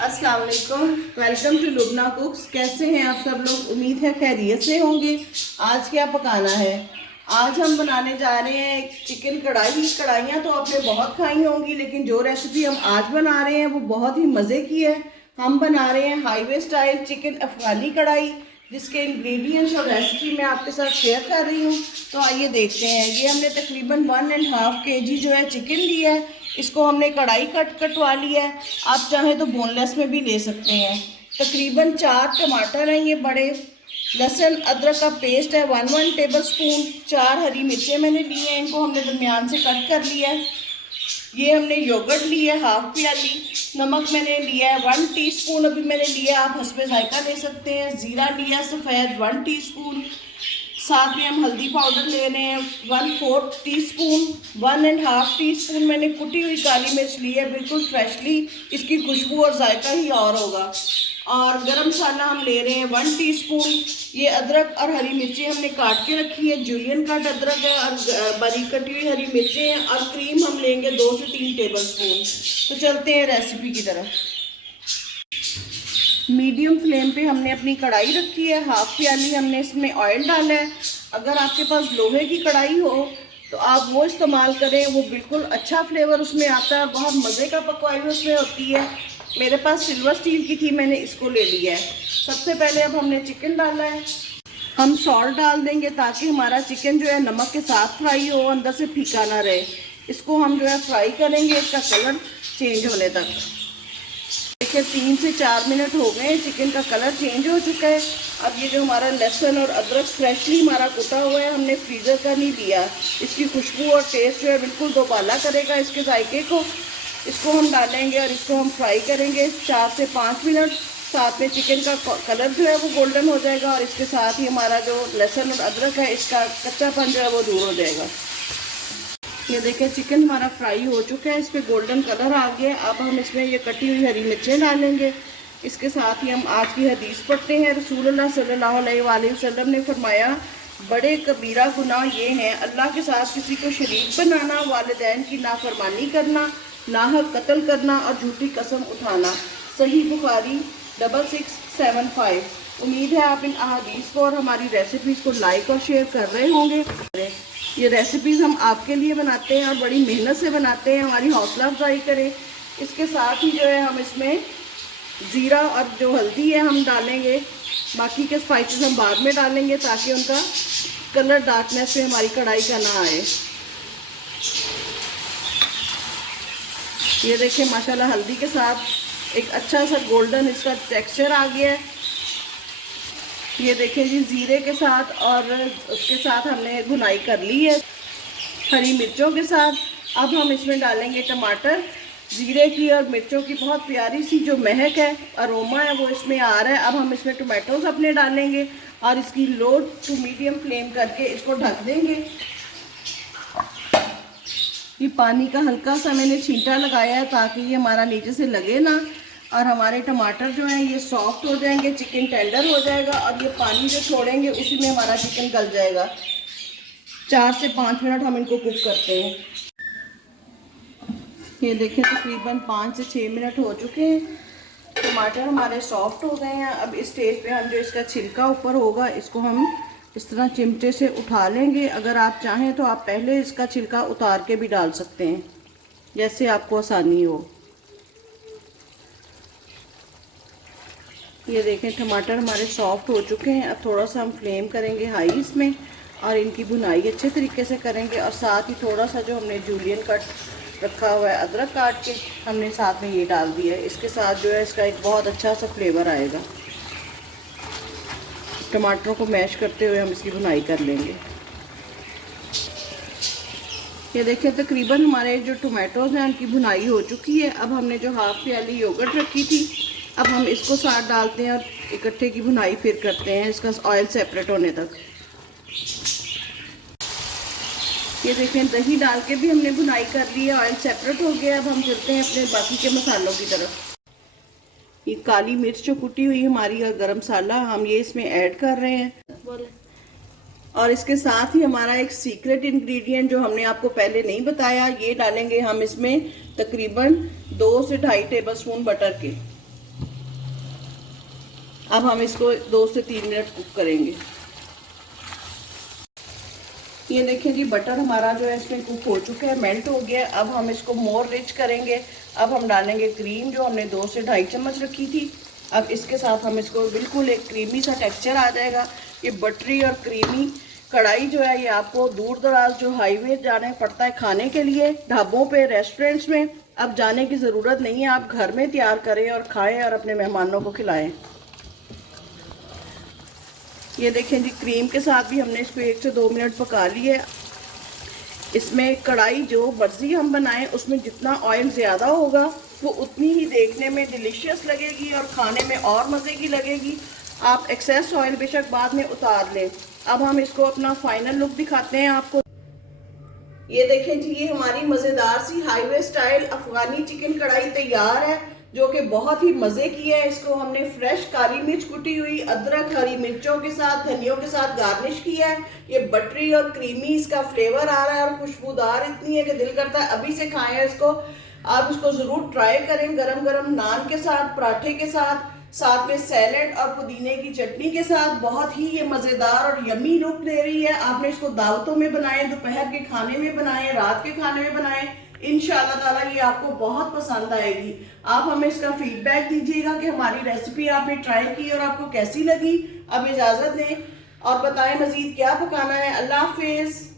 अस्सलाम वालेकुम, welcome to Lubna कुक्स। कैसे हैं आप सब लोग? उम्मीद है खैरियत से होंगे। आज क्या पकाना है? आज हम बनाने जा रहे हैं चिकन कढ़ाई। कढ़ाइयाँ तो आपने बहुत खाई होंगी, लेकिन जो रेसिपी हम आज बना रहे हैं वो बहुत ही मज़े की है। हम बना रहे हैं हाईवे स्टाइल चिकन अफगानी कढ़ाई, जिसके इंग्रेडिएंट्स और रेसिपी मैं आपके साथ शेयर कर रही हूँ। तो आइए देखते हैं। ये हमने तकरीबन 1.5 kg जो है चिकन लिया है। इसको हमने कढ़ाई कटवा लिया है। आप चाहें तो बोनलेस में भी ले सकते हैं। तकरीबन 4 टमाटर हैं ये बड़े। लहसुन अदरक का पेस्ट है 1 टेबल स्पून। 4 हरी मिर्चें मैंने ली हैं, इनको हमने दरमियान से कट कर लिया है। ये हमने योगर्ट लिया है हाफ प्याली। नमक मैंने लिया है 1 टीस्पून अभी मैंने लिया है, आप हस्बे जायका ले सकते हैं। ज़ीरा लिया सफ़ेद 1 टीस्पून। साथ में हम हल्दी पाउडर ले रहे हैं 1/4 टीस्पून। 1.5 टीस्पून मैंने कुटी हुई काली मिर्च ली है, बिल्कुल फ्रेशली। इसकी खुशबू और जायका ही और होगा। और गरम मसाला हम ले रहे हैं 1 टीस्पून। ये अदरक और हरी मिर्ची हमने काट के रखी है, जूलियन कट अदरक है और बारीक कटी हुई हरी मिर्चें हैं। और क्रीम हम लेंगे 2 से 3 टेबल स्पून। तो चलते हैं रेसिपी की तरफ। मीडियम फ्लेम पे हमने अपनी कढ़ाई रखी है। हाफ प्याली हमने इसमें ऑयल डाला है। अगर आपके पास लोहे की कढ़ाई हो तो आप वो इस्तेमाल करें, वो बिल्कुल अच्छा फ्लेवर उसमें आता है, बहुत मज़े का पकवाई उसमें होती है। मेरे पास सिल्वर स्टील की थी, मैंने इसको ले लिया है। सबसे पहले अब हमने चिकन डाला है। हम सॉल्ट डाल देंगे ताकि हमारा चिकन जो है नमक के साथ फ्राई हो, अंदर से फीका ना रहे। इसको हम जो है फ्राई करेंगे इसका कलर चेंज होने तक। देखिए 3 से 4 मिनट हो गए, चिकन का कलर चेंज हो चुका है। अब ये जो हमारा लहसुन और अदरक फ्रेशली हमारा कुटा हुआ है, हमने फ्रीज़र का नहीं लिया। इसकी खुशबू और टेस्ट जो है बिल्कुल दोबाला करेगा इसके जायके को। इसको हम डालेंगे और इसको हम फ्राई करेंगे 4 से 5 मिनट। साथ में चिकन का कलर जो है वो गोल्डन हो जाएगा और इसके साथ ही हमारा जो लहसुन और अदरक है इसका कच्चापन जो है वो दूर हो जाएगा। ये देखिए चिकन हमारा फ्राई हो चुका है, इस पर गोल्डन कलर आ गया। अब हम इसमें ये कटी हुई हरी मिर्चें डालेंगे। इसके साथ ही हम आज की हदीस पढ़ते हैं। रसूलुल्लाह सल्लल्लाहु अलैहि वसल्लम ने फरमाया, बड़े कबीरा गुनाह ये हैं अल्लाह के साथ किसी को शरीक बनाना, वालिदैन की नाफरमानी करना, नाहक कत्ल करना और झूठी कसम उठाना। सही बुखारी 6675। उम्मीद है आप इन अहादीस को और हमारी रेसिपीज़ को लाइक और शेयर कर रहे होंगे। ये रेसिपीज़ हम आपके लिए बनाते हैं और बड़ी मेहनत से बनाते हैं, हमारी हौसला अफजाई करें। इसके साथ ही जो है हम इसमें ज़ीरा और जो हल्दी है हम डालेंगे। बाकी के स्पाइसेस हम बाद में डालेंगे ताकि उनका कलर डार्कनेस से हमारी कढ़ाई का ना आए। ये देखिए माशाल्लाह हल्दी के साथ एक अच्छा सा गोल्डन इसका टेक्सचर आ गया है। ये देखें जी ज़ीरे के साथ और उसके साथ हमने भुनाई कर ली है हरी मिर्चों के साथ। अब हम इसमें डालेंगे टमाटर। ज़ीरे की और मिर्चों की बहुत प्यारी सी जो महक है, अरोमा है, वो इसमें आ रहा है। अब हम इसमें टमाटोज अपने डालेंगे और इसकी लो टू मीडियम फ्लेम करके इसको ढक देंगे। ये पानी का हल्का सा मैंने छींटा लगाया है ताकि ये हमारा नीचे से लगे ना, और हमारे टमाटर जो हैं ये सॉफ्ट हो जाएंगे, चिकन टेंडर हो जाएगा और ये पानी जो छोड़ेंगे उसी में हमारा चिकन गल जाएगा। 4 से 5 मिनट हम इनको कुक करते हैं। ये देखें तकरीबन 5 से 6 मिनट हो चुके हैं। टमाटर हमारे सॉफ्ट हो गए हैं। अब इस स्टेज पे हम जो इसका छिलका ऊपर होगा इसको हम इस तरह चिमटे से उठा लेंगे। अगर आप चाहें तो आप पहले इसका छिलका उतार के भी डाल सकते हैं, जैसे आपको आसानी हो। ये देखें टमाटर हमारे सॉफ्ट हो चुके हैं। अब थोड़ा सा हम फ्लेम करेंगे हाई इसमें और इनकी भुनाई अच्छे तरीके से करेंगे। और साथ ही थोड़ा सा जो हमने जूलियन कट रखा हुआ है अदरक काट के हमने साथ में ये डाल दिया है। इसके साथ जो है इसका एक बहुत अच्छा सा फ्लेवर आएगा। टमाटरों को मैश करते हुए हम इसकी भुनाई कर लेंगे। ये देखिए तकरीबन हमारे जो टमाटोज़ हैं उनकी भुनाई हो चुकी है। अब हमने जो हाफ प्याली योगर्ट रखी थी अब हम इसको साथ डालते हैं और इकट्ठे की भुनाई फिर करते हैं इसका ऑयल सेपरेट होने तक। ये देखें दही डाल के भी हमने भुनाई कर ली है, ऑयल सेपरेट हो गया। अब हम चलते हैं अपने बाकी के मसालों की तरफ। ये काली मिर्च जो कुटी हुई हमारी और गरम मसाला हम ये इसमें ऐड कर रहे हैं। और इसके साथ ही हमारा एक सीक्रेट इंग्रेडिएंट जो हमने आपको पहले नहीं बताया, ये डालेंगे हम इसमें तकरीबन 2 से 2.5 टेबल स्पून बटर के। अब हम इसको 2 से 3 मिनट कुक करेंगे। ये देखें जी, बटर हमारा जो है इसमें कुक हो चुका है, मेल्ट हो गया। अब हम इसको मोर रिच करेंगे। अब हम डालेंगे क्रीम जो हमने 2 से 2.5 चम्मच रखी थी। अब इसके साथ हम इसको बिल्कुल एक क्रीमी सा टेक्सचर आ जाएगा। ये बटरी और क्रीमी कढ़ाई जो है ये आपको दूर दराज जो हाईवे जाने पड़ता है खाने के लिए, ढाबों पे, रेस्टोरेंट्स में, अब जाने की ज़रूरत नहीं है। आप घर में तैयार करें और खाएं और अपने मेहमानों को खिलाएं। ये देखें जी, क्रीम के साथ भी हमने इसको 1 से 2 मिनट पका लिए। इसमें कढ़ाई जो मर्जी हम बनाएं, उसमें जितना ऑयल ज़्यादा होगा वो उतनी ही देखने में डिलीशियस लगेगी और खाने में और मज़े की लगेगी। आप एक्सेस ऑयल बेशक बाद में उतार लें। अब हम इसको अपना फाइनल लुक दिखाते हैं आपको। ये देखें जी, ये हमारी मज़ेदार सी हाईवे स्टाइल अफगानी चिकन कढ़ाई तैयार है, जो कि बहुत ही मज़े की है। इसको हमने फ्रेश काली मिर्च कुटी हुई, अदरक, हरी मिर्चों के साथ, धनियों के साथ गार्निश किया है। ये बटरी और क्रीमी इसका फ्लेवर आ रहा है और खुशबूदार इतनी है कि दिल करता है अभी से खाएं इसको। आप इसको ज़रूर ट्राई करें, गरम गरम नान के साथ, पराठे के साथ में सैलेड और पुदीने की चटनी के साथ। बहुत ही ये मज़ेदार और यमी लुक दे रही है। आपने इसको दावतों में बनाएं, दोपहर के खाने में बनाएं, रात के खाने में बनाएं, इंशाअल्लाह ताला ये आपको बहुत पसंद आएगी। आप हमें इसका फीडबैक दीजिएगा कि हमारी रेसिपी आपने ट्राई की और आपको कैसी लगी। अब इजाज़त दें और बताएं मज़ीद क्या पकाना है। अल्लाह हाफिज़।